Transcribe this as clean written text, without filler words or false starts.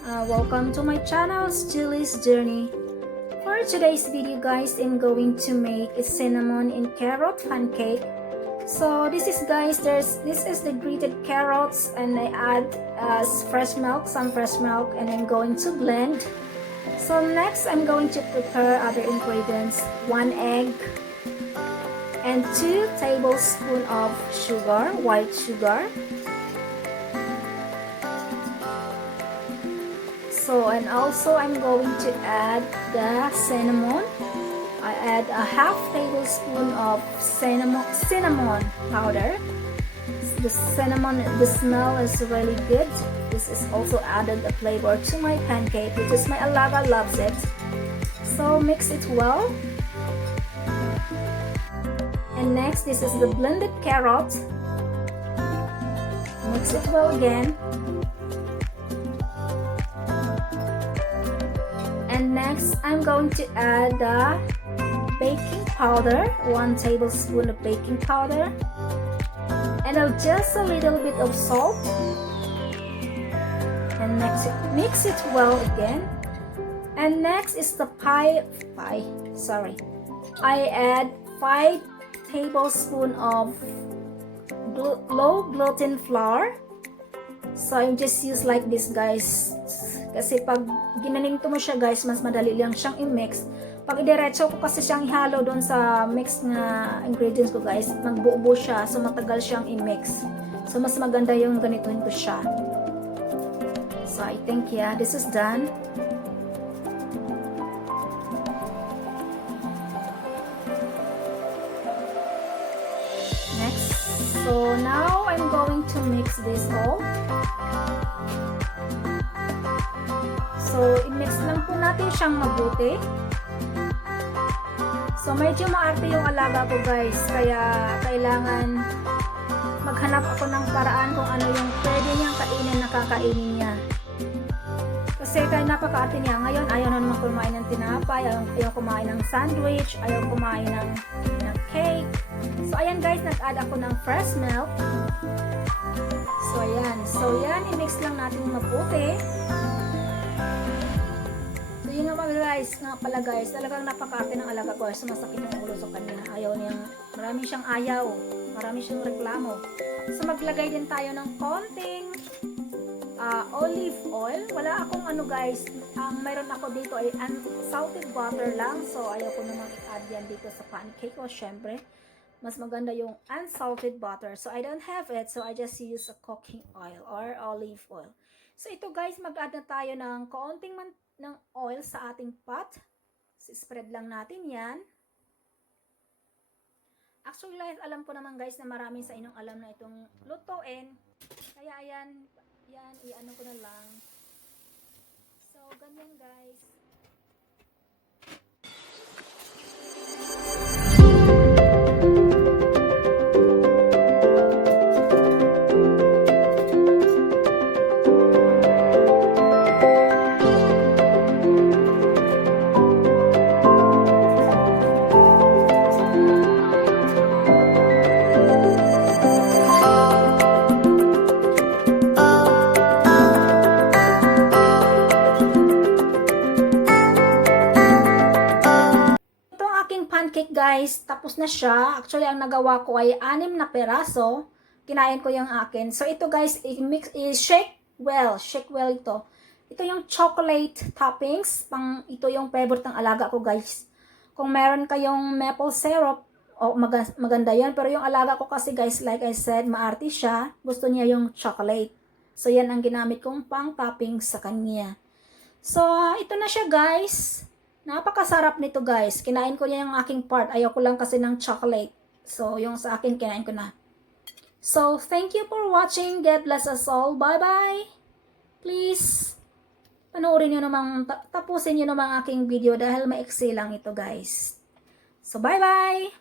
Welcome to my channel, Julie's Journey. For today's video guys, I'm going to make a cinnamon and carrot pancake. So this is guys, this is the grated carrots and I add fresh milk, some fresh milk, and I'm going to blend. So next I'm going to prepare other ingredients, 1 egg and 2 tablespoons of sugar, white sugar. So, and also I'm going to add the cinnamon. I add a half tablespoon of cinnamon powder. The cinnamon, the smell is really good. This is also added a flavor to my pancake, which is my alaga loves it. So mix it well. And next, this is the blended carrot. Mix it well again. And next, I'm going to add the baking powder, 1 tablespoon of baking powder, and just a little bit of salt. And next, mix it well again. And next is the I add 5 tablespoons of low gluten flour. So I just use like this guys. Kasi pag ginaninto mo siya guys, mas madali lang siyang i-mix. Pag idiretso ko kasi siyang ihalo doon sa mix na ingredients ko guys, magbuo siya, so matagal siyang i-mix. So mas maganda yung ganituhin ko siya. So I think yeah, this is done. Next, so now I'm going to mix this all. So, i-mix lang po natin siyang mabuti. So, medyo maarte yung alaga ko guys. Kaya, kailangan maghanap ako ng paraan kung ano yung pwede niyang kainin na kakainin niya. Kasi kaya napakaarte niya. Ngayon, ayaw na naman kumain ng tinapay, ayaw kumain ng sandwich, ayaw kumain ng cake. So, ayan guys, nag-add ako ng fresh milk. So, ayan. So, yan, i-mix lang natin mabuti. So yun nga pala guys, talagang napakaarte ng alaga ko. Sumasakit yung ulo sa kanya. Ayaw niyang, marami siyang ayaw, marami siyang reklamo. So maglagay din tayo ng konting olive oil. Wala akong ano guys, ang mayroon ako dito ay unsalted butter lang. So ayaw ko namang i-add yan dito sa pancake ko. Syempre, mas maganda yung unsalted butter. So I don't have it, so I just use a cooking oil or olive oil. So ito guys, mag-add na tayo ng kaunting ng oil sa ating pot. So, spread lang natin yan. Actually, alam ko naman guys na marami sa inyong alam na itong lutuin. Kaya ayan, i-ano ko na lang. So, ganyan guys. Pancake guys, tapos na siya. Actually, ang nagawa ko ay 6 na peraso. Kinain ko yung akin. So, ito guys, shake well ito. Ito yung chocolate toppings. Ito yung favorite ng alaga ko guys. Kung meron kayong maple syrup, maganda yan. Pero yung alaga ko kasi guys, like I said, maarte siya. Gusto niya yung chocolate. So, yan ang ginamit kong pang toppings sa kanya. So, ito na siya guys. Napakasarap nito guys. Kinain ko niya yung aking part. Ayaw ko lang kasi ng chocolate. So, yung sa akin, kinain ko na. So, thank you for watching. God bless us all. Bye-bye. Please, panoorin nyo namang, tapusin nyo namang aking video dahil maiksi lang ito guys. So, bye-bye.